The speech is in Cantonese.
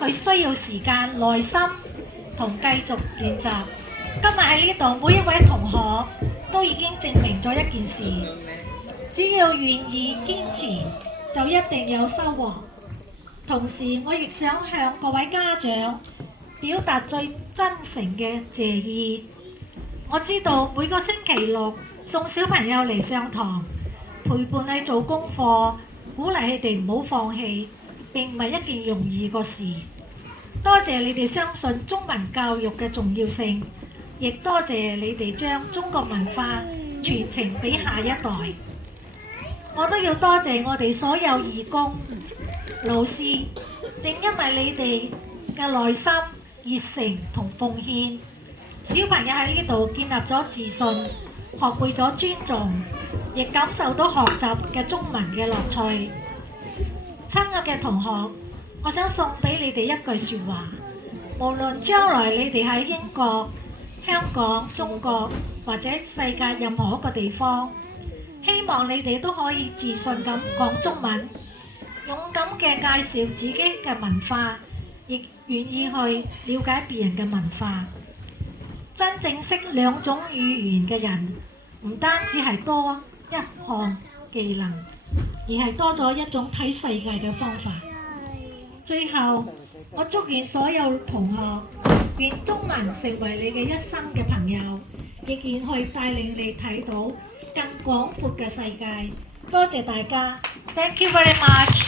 佢需要時間、耐心同繼續練習。今日喺呢度，每一位同學都已經證明咗一件事：只要願意堅持，就一定有收穫。同時，我亦想向各位家長表達最真誠嘅謝意。我知道每個星期六送小朋友嚟上堂，陪伴你做功課，鼓勵佢哋唔好放棄，並唔係一件容易個事。多謝你哋相信中文教育嘅重要性，亦多謝你哋將中國文化傳承俾下一代。我都要多謝我哋所有義工、老師，正因為你哋嘅耐心、熱誠同奉獻，小朋友喺呢度建立咗自信，學會咗尊重，亦感受到學習嘅中文嘅樂趣。親愛嘅同學，我想送俾你哋一句説話：無論將來你哋喺英國、香港、中國或者世界任何一個地方，希望你哋都可以自信咁講中文，勇敢嘅介紹自己嘅文化，亦願意去了解別人嘅文化。真正識兩種語言嘅人，唔單止係多一項技能，而係多咗一種睇世界嘅方法。最後，我祝願所有同學，願中文成為你嘅一生嘅朋友，亦願去帶領你睇到更廣闊嘅世界。多謝大家，Thank you very much。